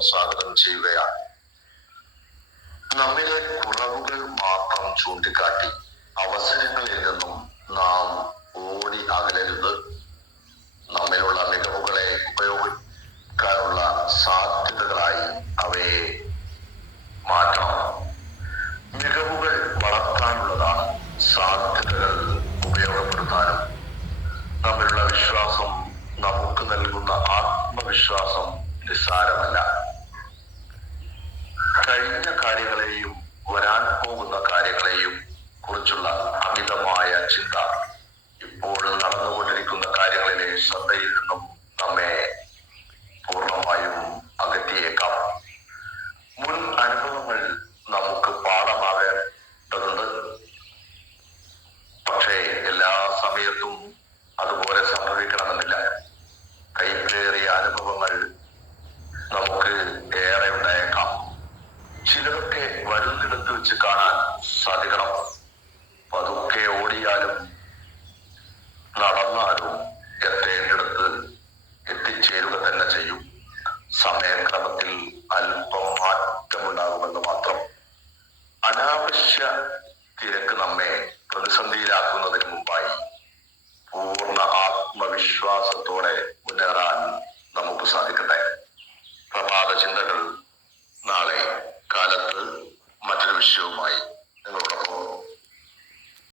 സ്വാഗതം ചെയ്യുകയാണ്. നമ്മിലെ കുറവുകൾ മാത്രം ചൂണ്ടിക്കാട്ടി അവസരങ്ങളിൽ നിന്നും നാം ഓടി അകലരുത്. നമ്മിലുള്ള മികവുകളെ ഉപയോഗിക്കാനുള്ള സാധ്യതകളായി അവയെ മാറ്റണം. മികവുകൾ വളർത്താനുള്ളതാണ് സാധ്യതകൾ ഉപയോഗപ്പെടുത്താനും. നമ്മിലുള്ള വിശ്വാസം നമുക്ക് നൽകുന്ന ആത്മവിശ്വാസം നിസ്സാരമല്ല. കാര്യങ്ങളെയും വരാൻ പോകുന്ന കാര്യങ്ങളെയും കുറിച്ചുള്ള അമിതമായ ചിന്ത ഇപ്പോഴും നടന്നുകൊണ്ടിരിക്കുന്ന കാര്യങ്ങളിലെ ശ്രദ്ധയിൽ വെച്ച് കാണാൻ സാധിക്കണം. പതുക്കെ ഓടിയാലും നടന്നാലും എത്തേണ്ടിടത്ത് എത്തിച്ചേരുക തന്നെ ചെയ്യും. സമയക്രമത്തിൽ അല്പം മാറ്റമുണ്ടാകുമെന്ന് മാത്രം. അനാവശ്യ തിരക്ക് നമ്മെ പ്രതിസന്ധിയിലാക്കുന്നതിന് മുമ്പായി പൂർണ ആത്മവിശ്വാസത്തോടെ മുന്നേറാൻ നമുക്ക് സാധിക്കട്ടെ. പ്രഭാത ചിന്തകൾ show my